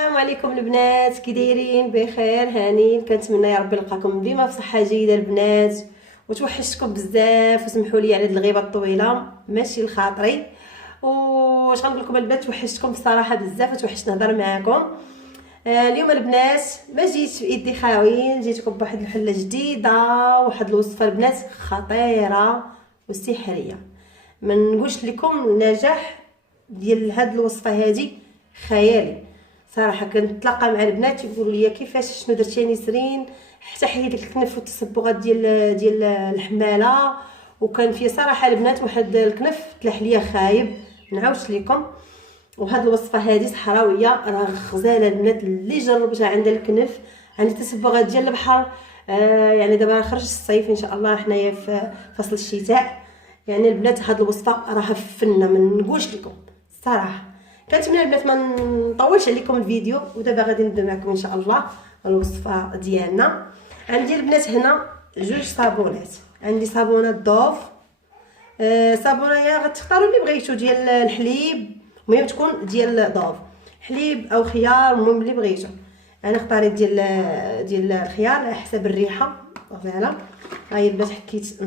السلام عليكم البنات، كي دايرين؟ بخير هانيين. كنتمنى يا ربي نلقاكم ديما في صحه جيده البنات، وتوحشتكم بزاف. وسمحوا لي على هاد الغيبه الطويله، ماشي لخاطري. واش غنقول لكم البنات، توحشتكم بصراحه بزاف، توحشت نهضر معاكم. اليوم البنات ما جيتش بايدي خاويين، جيتكم بواحد الحله جديده، واحد الوصفه البنات خطيره وسحريه. ما نقولش لكم نجاح ديال هاد الوصفه هذه خيالي صراحه. كنتلاقى مع البنات يقولوا لي كيفاش شنو درتي يا نسرين، حتى حيدت الكنف والتصبغات ديال الحماله. وكان فيه صراحه البنات واحد الكنف تلاح ليا خايب، نعاودش لكم. وهاد الوصفه هذه صحراويه راه غزاله البنات، اللي جربتها عندها الكنف، عندها تصبغات ديال البحر. يعني دابا خرج الصيف ان شاء الله، حنايا في فصل الشتاء. يعني البنات هاد الوصفه راها فنه، ما نقولش لكم الصراحه. كنتمنى البنات ما نطولش عليكم الفيديو، ودابا غادي نبدا معكم ان شاء الله الوصفه ديالنا. عندي البنات هنا جوج صابونات. عندي صابونه دوف، صابونه يا غتختاروا اللي بغيتو ديال الحليب، المهم تكون ديال دوف، حليب او خيار، المهم اللي بغيتو. انا اختاريت ديال الخيار على حسب الريحه. فوالا ها هي البنات، حكيت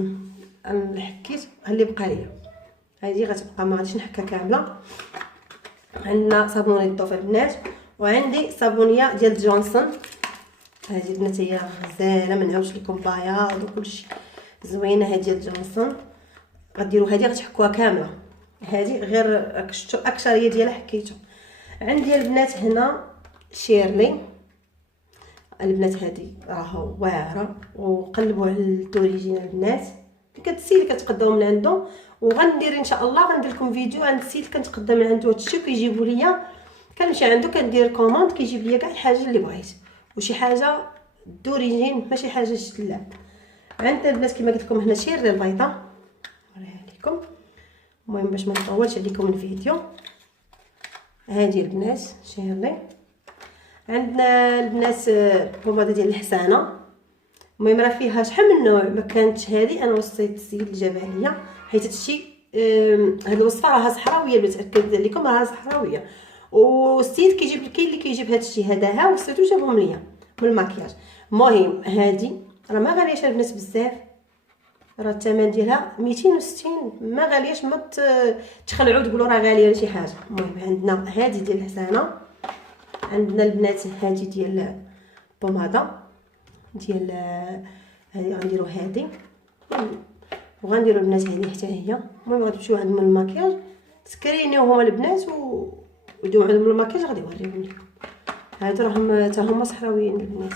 اللي بقى ليا، هذه غتبقى، ما غاديش نحكها كامله. عندنا صابونه الضوف البنات، وعندي صابونيه ديال جونسون. هذه البنات هي غزاله، ما نعاودش لكم بياض وكلشي زوينه. هذه ديال جونسون غديروا، هذه غتحكوها كامله، هذه غير اكثريه ديالها حكيتو. عندي البنات هنا شيرلي البنات، هذه راها واعره. وقلبوا على التوريجين البنات، كتسيلي كتقداو من عنده. وغندير ان شاء الله، غندير لكم فيديو عند السيد كنتقدى من عنده هادشي، وكيجيبوا ليا. كنمشي عنده كندير كوموند، كيجيب ليا كاع الحاجه اللي بغيت، وشي حاجه دوريجين ماشي حاجه شتلاب. عندنا البنات كما قلت لكم هنا شيرلي البيضاء، نوريها لكم المهم باش ما نطولش عليكم الفيديو. هذه البنات شيرلي. عندنا البنات بوماده ديال الحسانه، المهم راه فيها شحال من نوع. ما كانتش هذه، انا وصيت السيد اللي جابها ليا، حيت هادشي هاد الوصفه راها صحراويه، بتاكد لكم راها صحراويه. والسيد كيجيب، كاين اللي كيجيب هادشي هداها، وصيتو جابهم ليا من الماكياج. المهم هذه راه ما غالياش البنات بزاف، راه الثمن ديالها 260، ما غالياش. ما تخلعوا تقولوا راه غاليه ولا شي حاجه. المهم عندنا هذه ديال الحسانه. عندنا البنات هذه ديال بوماده ديال هذه، غنديروا هذه، وغنديروا البنات هذه حتى هي. المهم غتمشيو عند من الماكياج تسكرينيو هما البنات، وديو عندهم الماكياج غادي نوريهم لكم. هادو راهم حتى هما صحراويين البنات.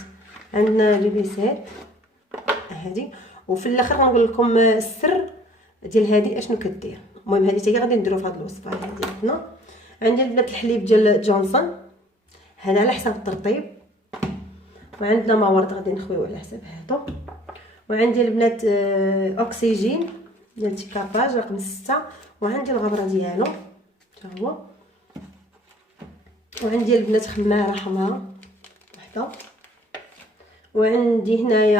عندنا ليبيسات هذه. وفي الاخر غنقول لكم السر ديال هذه اشنو كدير. المهم هذه حتى هي غادي نديرو في هذه الوصفه هذه. هنا عندي البنات الحليب ديال جونسون، هذا على حساب الترطيب. وعندنا ما ورد غادي نخويو على حساب هادو. وعندي البنات اكسجين ديال تيكاباج رقم 6، وعندي الغبره ديالو حتى هو. وعندي البنات خماره حمراء وحده. وعندي هنايا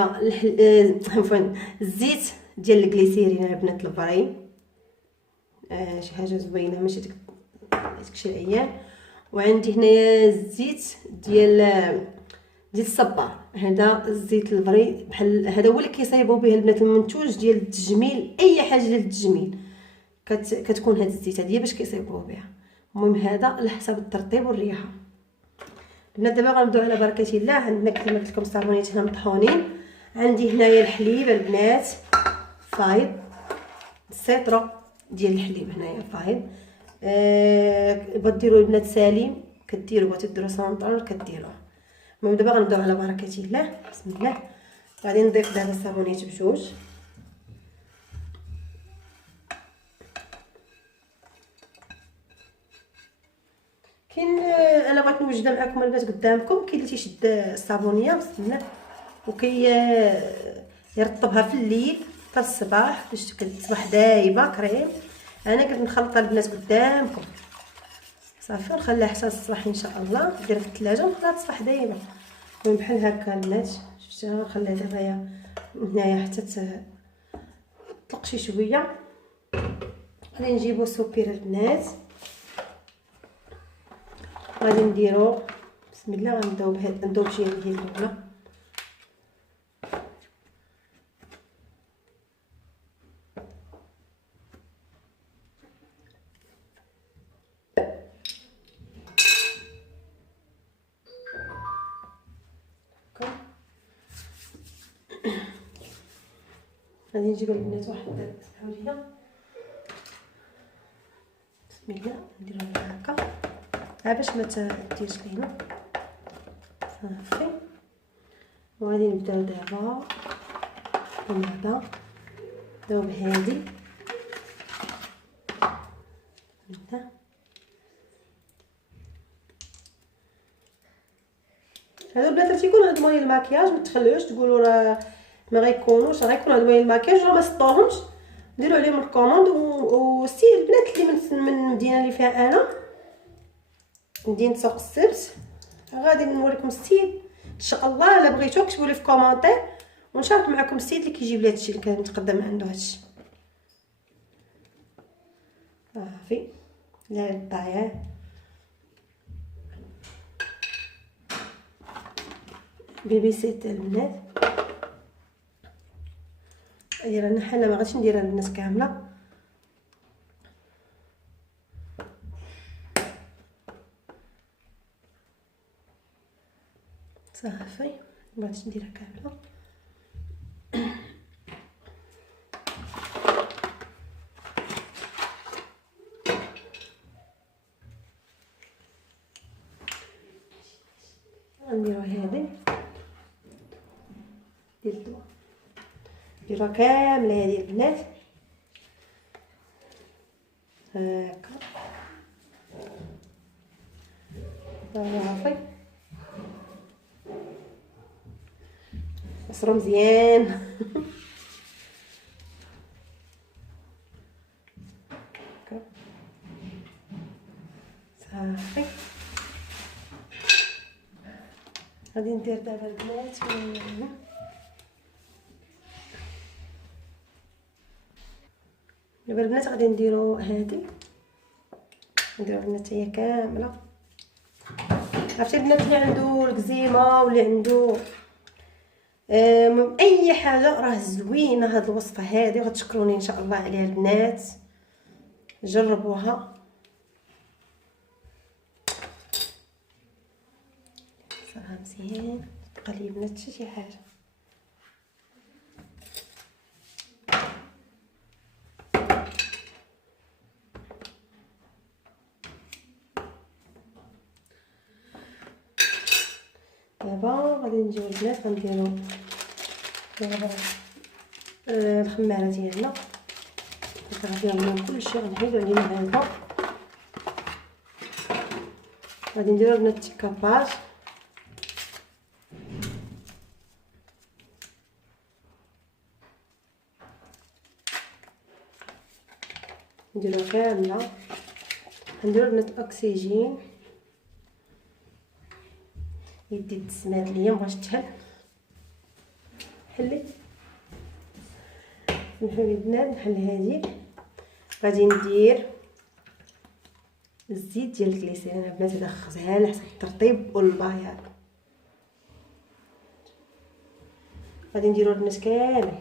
عفوا الزيت ديال الجليسيرين البنات الفري، شي حاجه زوينه ماشي داكشي العيان. وعندي هنايا الزيت ديال الصبار، هذا الزيت الفري بحال هذا هو اللي كيصايبوا به البنات المنتوج ديال التجميل، اي حاجه ديال التجميل كتكون هذا الزيت هذه باش كيصايبوه بها. المهم هذا على حسب الترطيب والريحه. البنات دابا غنبداو على بركه الله. عندنا كما قلت لكم صابونيات هنا مطحونين. عندي هنايا الحليب البنات فايض، السيترو ديال الحليب هنايا فايض. بغيتو ديروا البنات سالم كديروا، بغيتو ديروا سونطرول كديروه. المهم دابا غنبداو على بركه الله، بسم الله. غادي نضيف دابا الصابونيات بجوج. كاين انا بغيت نوجدها معكم البنات قدامكم، كاين اللي تيشد الصابونيه بسم الله وكي يرطبها في الليل حتى الصباح باش كتصبح دايبه كريم. انا كنت نخلطها البنات قدامكم صافي، ونخليها حتى الصباح ان شاء الله، نديرها في الثلاجه ونخليها تصبح دايبه. المهم بحال هكا البنات شفتها، نخليها دابا هنايا حتى تطلق شي شويه. غادي نجيبو سوبير البنات، غادي نديرو بسم الله. غنبداو بشي هذه الاولى. غادي نجيب البنات واحد الحوجيه. بسم الله. نديرها بحال هكا باش ما تديرش لينا. صافي. وغادي نبداو دابا بهذا، نبداو بهادي هذا. هادو البنات تيكون عندهم مال الماكياج، ما تخليوش تقولوا راه ما غيكونوش، غيكون عندهم مال الماكياج راه ما سطوهمش، ديروا عليهم الكوموند. وسي البنات اللي من المدينه اللي فيها انا، مدينه سوق السبت، غادي نوريكم السيد ان شاء الله. الا بغيتو كتبوا لي في كومونتير ونشارك معكم السيد اللي كيجيب لي هادشي اللي كنتقدم عنده هادشي. صافي. لا الضايع بيبي سيت البنات. ندير انا حله، ما غاديش نديرها للناس كامله. صافي. ما غاديش نديرها كامله. غنديرو هذه نديروها كامله هذه البنات هكا. صافي. عصرو مزيان. هكا. صافي. غادي ندير دابا البنات دابا البنات غادي نديرو هادي، نديرو البنات هي كامله. عرفتي البنات اللي عنده الكزيمه واللي عنده اي حاجه راه زوينه هاد الوصفه هذه، وغتشكروني ان شاء الله عليها البنات. جربوها. صراحه مزيان. بقى لي البنات شي حاجه. دابا غادي نجيو البنات غنديرو دابا الخماره ديالنا. غندير لهم كلشي، غنحيدو علينا هذا. غادي نديرو البنات التكاباج. نديروها كامله. غنديرو البنات اكسجين. يدي تسمات ليا مبغاش تحل. حلي نحل البنات. نحل هذيك. غادي ندير الزيت ديال الكليسيرين البنات، هذا خزال حسب الترطيب والبياض. غادي نديرو البنات كامل.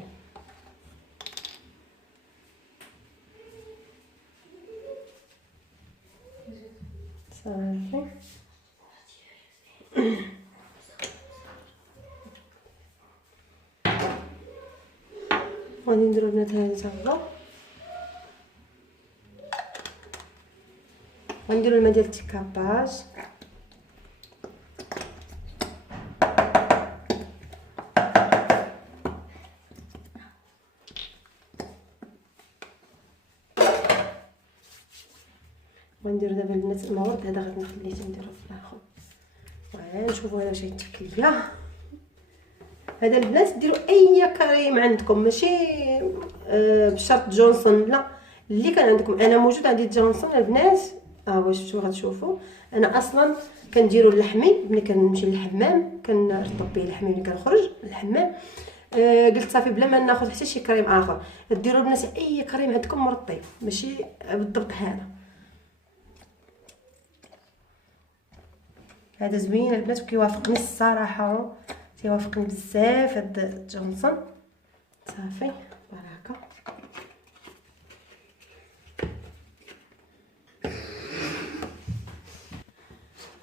صافي. غادي نديرو البنات هذه صافا. غنديرو الماء ديال التكاباج. غنديرو دابا البنات المورد هذا غادي نخليه نديرو في الاخر. نشوفوا هذا واش يتفك ليا. هذا البنات ديروا اي كريم عندكم، ماشي بشرط جونسون، لا اللي كان عندكم. انا موجود عندي جونسون البنات. واش شفتوا غتشوفوا. انا اصلا كنديرو اللحمي ملي كنمشي للحمام، كنرطب به لحمي ملي كنخرج للحمام. قلت صافي بلا ما ناخذ حتى شي كريم اخر. ديروا البنات اي كريم عندكم مرطب، ماشي بالضبط هذا. هذا زوين البنات وكيوافقني الصراحه، تيوافقني بزاف هاد جونسون. صافي بحال هكا.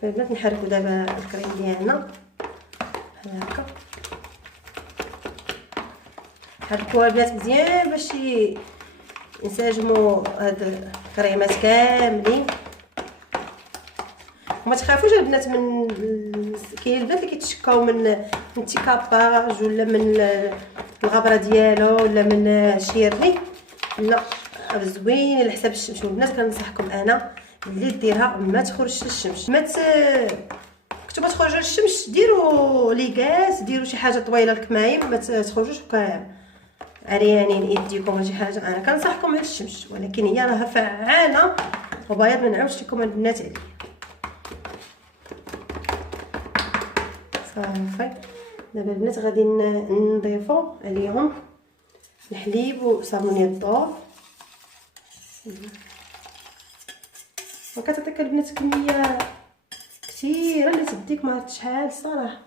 البنات نحركو دابا الكريم ديالنا بحال هكا، نحركوها البنات مزيان باش ينسجموا هاد الكريمات كاملين. وما تخافوش البنات من كاين البنات اللي كيتشكاو من التيكاباج ولا من الغبره ديالو ولا من شيرني. لا زوين على حساب الشمس. البنات كنصحكم انا اللي ديرها ما تخرجش للشمس، كنتو تخرجوا للشمس ديروا ليغاس، ديروا شي حاجه طويله الكمايم، ما تخرجوش عريانين يديكم ولا شي حاجه. انا كنصحكم على الشمس، ولكن هي راها فعاله وبيض ما نعاودش لكم البنات عليه. صافي دابا البنات غادي نضيفوا عليهم الحليب وصابون الدور، وكتعطيك البنات كميه كثيره اللي تديك ما عرفتش شحال الصراحه.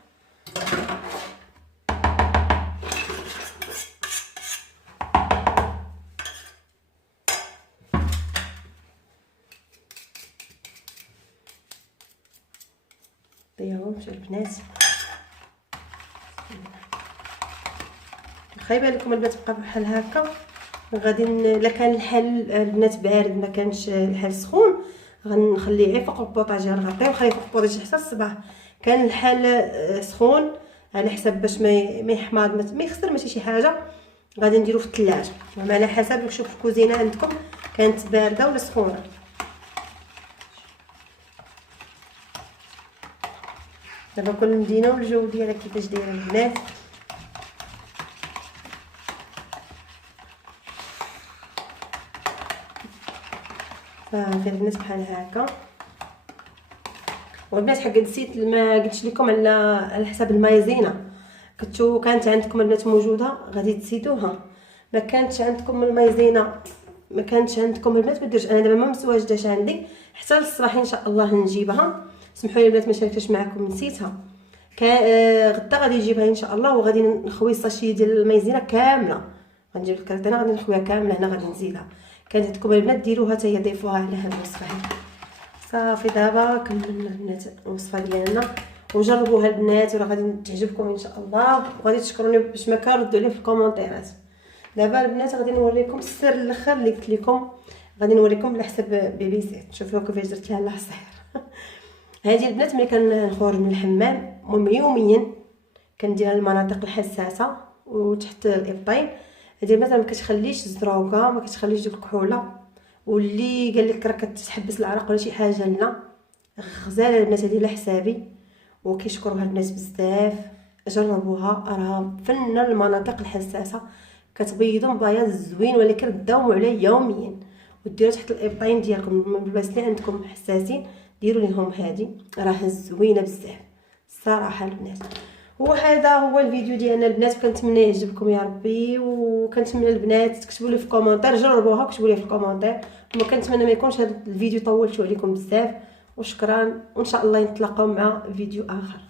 طيبوا البنات، خايبه لكم البنات تبقى بحال هكا. غادي الا كان الحل البنات بارد ما كانش الحل سخون غنخليه غير فوق البوطاجير، نغطيه ونخليه فوق البوطاجير حتى الصباح. كان الحل سخون على حساب باش ما يحماض ما يخسر ماشي شي حاجه، غادي نديرو في الثلاجه على حسب شوف الكوزينه عندكم كانت بارده ولا سخونه. دابا كل مدينه والجو ديالها كيفاش دايره البنات. صافي البنات بحال هكا. والبنات حق نسيت ما قلتش لكم على حساب المايزينا، كانت عندكم البنات موجوده غادي تزيدوها، ما كانتش عندكم المايزينا ما كانتش عندكم البنات ما ديرش. انا دابا ما مسواجداش عندي حتى للصباح ان شاء الله نجيبها. سمحوا لي البنات ما شاركتش معكم نسيتها. غدا غادي نجيبها ان شاء الله، وغادي نخوي الساشي ديال المايزينا كامله، غنجيب الكريطينه غادي نخويها كامله هنا غادي نزيدها. كانت عندكم البنات ديروها حتى هي ضيفوها على هاد الوصفه هذه. صافي دابا كملنا البنات الوصفه ديالنا وجربوها البنات وراه غادي تعجبكم ان شاء الله، وغادي تشكروني باش ما كردوا لي في الكومونتيرات. دابا البنات غادي نوريكم السر الاخر اللي قلت لكم، غادي نوريكم على حساب بيبيسيت. شوفوا كيفاش درت لها العصير. هذه البنات ملي كنخرج من الحمام يوميا كنديرها للمناطق الحساسه وتحت الابطين. هذه البنات ما كتخليش الزروقه، ما كتخليش ديك الكحوله، واللي قال لك راه كتحبس العرق ولا شي حاجه لا، غزاله البنات هذه على حسابي وكيشكروها الناس بزاف. جربوها راها فنه المناطق الحساسه، كتبيضوا بياض زوين، ولكن داوموا عليه يوميا وديروا تحت الابطين ديالكم. من البلايص اللي عندكم حساسين ديروا لهم هذه، راها زوينه بزاف الصراحه البنات. وهذا هو الفيديو ديالنا البنات، كنتمنى يعجبكم يا ربي، وكنتمنى البنات تكتبوا لي في الكومونتير، جربوها وكتبوا لي في الكومونتير. وما كنتمنى ما يكونش هذا الفيديو طولته عليكم بزاف. وشكرا، وان شاء الله نتلاقاو مع فيديو اخر.